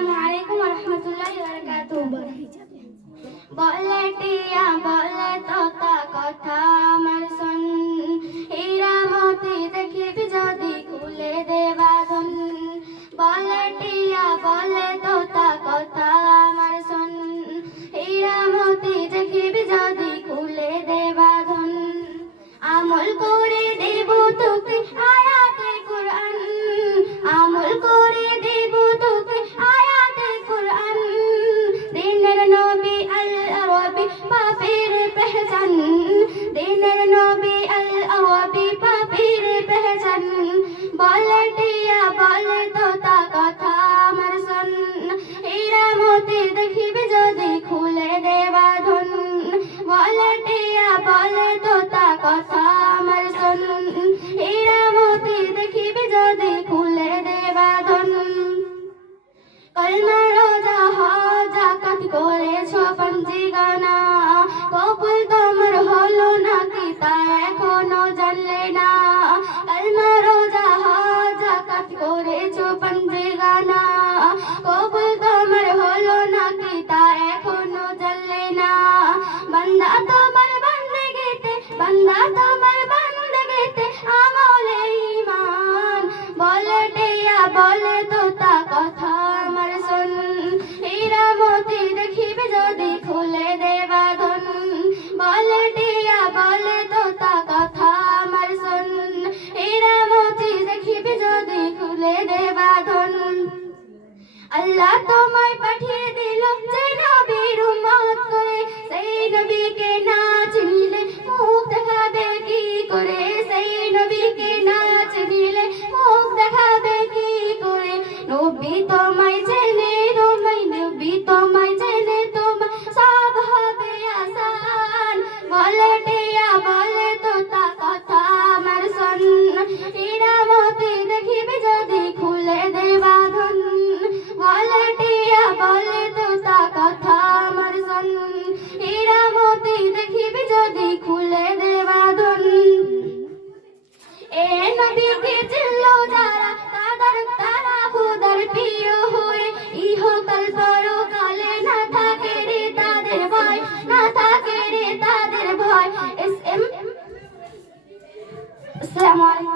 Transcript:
আসসালামু আলাইকুম ওয়া রাহমাতুল্লাহি ওয়া বারাকাতুহু। বলে টিয়া বলে তোতা কথা আমার শোন, হীরা মতি দেখিবি যদি খুলে দে বাঁধন। বলে টিয়া বলে তোতা কথা আমার শোন, হীরা মতি দেখিবি যদি খুলে দে বাঁধন। আমল করে দেব তোকে আয়াতে কুরআন, আমল করে দেব তোকে আয়াতে কুরআন। দিনের নবী আল আরবি পাপীর পেহচান, দিনের নবী আল আরবি পাপীর পেহচান। বলে টিয়া বলে তোতা কথা আমার শোন, হীরা মতি দেখিবি যদি খুলে দে বাঁধন। বলে টিয়া বলে তোতা কথা আমার শোন, হীরা মতি দেখিবি যদি খুলে দে বাঁধন। কলমা রোজা হজ যাকাত করেছ পঞ্জিগানা, কবুল তোমার হলো নাকি তা এখনো জানলে না। কলমা রোজা হজ যাকাত করেছ পঞ্জিগানা, কবুল তোমার হলো নাকি তা এখনো জানলে না। বান্দা তোমার বান্দেগিতে, বান্দা তোমার বান্দেগিতে আমলে ঈমান। বলে টিয়া বলে তোতা কথা আমার শোন, হীরা মতি দেখিবি যদি খুলে দে বাঁধন। বলে টিয়া বলে তোতা কথা আমার শোন, হীরা মতি দেখিবি যদি খুলে দে বাঁধন। আল্লাহ তোমায় পাঠিয়ে দিল যে নবীর উম্মত করে, সেই নবীকে না চিনলে মুখ দেখাবে কি করে, সেই নবীকে না চিনলে মুখ দেখাবে কি করে। নবী তোমায় জেনে, তোমায় নবী তোমায় জেনে তোমার সব হবে আসান। বলে টিয়া বলে তোতা কথা আমার শোন, হীরা মতি দেখিবি যদি খুলে দে বাঁধন। বলে টিয়া বলে তোতা কথা আমার শোন, হীরা মতি দেখিবি যদি খুলে দে বাঁধন। এ নবীকে চিনলো যারা তারা খোদার প্রিয় হয়ে, ইহকাল পরকালে না থাকে রে তাদের ভয়, না থাকে রে তাদের ভয়। আসসালামু আলাইকুম।